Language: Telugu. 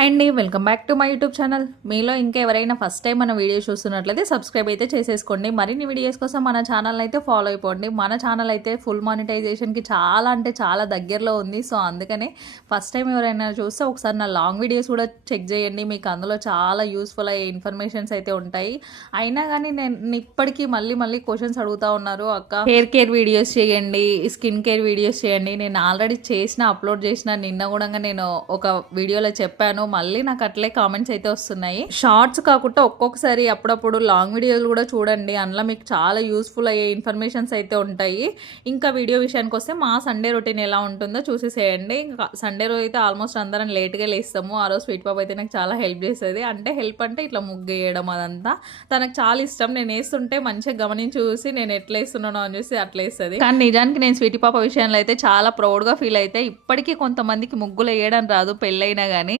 హాయ్ అండి, welcome back to my YouTube channel. మీలో ఇంకా ఎవరైనా ఫస్ట్ టైం మన వీడియో చూస్తున్నట్లయితే సబ్స్క్రైబ్ అయితే చేసేసుకోండి. మరిన్ని వీడియోస్ కోసం మన ఛానల్ అయితే ఫాలో అయిపోండి. మన ఛానల్ అయితే ఫుల్ మానిటైజేషన్కి చాలా అంటే చాలా దగ్గరలో ఉంది. సో అందుకనే ఫస్ట్ టైం ఎవరైనా చూస్తే ఒకసారి నా లాంగ్ వీడియోస్ కూడా చెక్ చేయండి. మీకు అందులో చాలా యూస్ఫుల్ అయ్యే ఇన్ఫర్మేషన్స్ అయితే ఉంటాయి. అయినా కానీ నేను ఇప్పటికీ మళ్ళీ క్వశ్చన్స్ అడుగుతూ ఉన్నారు, అక్క హెయిర్ కేర్ వీడియోస్ చేయండి, స్కిన్ కేర్ వీడియోస్ చేయండి. నేను ఆల్రెడీ అప్లోడ్ చేసిన నిన్న కూడా నేను ఒక వీడియోలో చెప్పాను. మళ్ళీ నాకు అట్లే కామెంట్స్ అయితే వస్తున్నాయి. షార్ట్స్ కాకుండా ఒక్కొక్కసారి అప్పుడప్పుడు లాంగ్ వీడియోలు కూడా చూడండి, అందులో మీకు చాలా యూస్ఫుల్ అయ్యే ఇన్ఫర్మేషన్స్ అయితే ఉంటాయి. ఇంకా వీడియో విషయానికి వస్తే మా సండే రొటీన్ ఎలా ఉంటుందో చూసేసేయండి. ఇంకా సండే రోజు అయితే ఆల్మోస్ట్ అందరం లేట్గా లేస్తాము. ఆ రోజు స్వీట్ పాప అయితే నాకు చాలా హెల్ప్ చేస్తుంది. అంటే హెల్ప్ అంటే ఇట్లా ముగ్గు వేయడం అదంతా తనకు చాలా ఇష్టం. నేను వేస్తుంటే మంచిగా గమనించి చూసి నేను ఎట్లా వేస్తున్నానో అని చూసి అట్లా వేస్తుంది. కానీ నిజానికి నేను స్వీట్ పాప విషయంలో అయితే చాలా ప్రౌడ్గా ఫీల్ అయితే. ఇప్పటికీ కొంతమందికి ముగ్గులు వేయడం రాదు పెళ్ళైనా కానీ.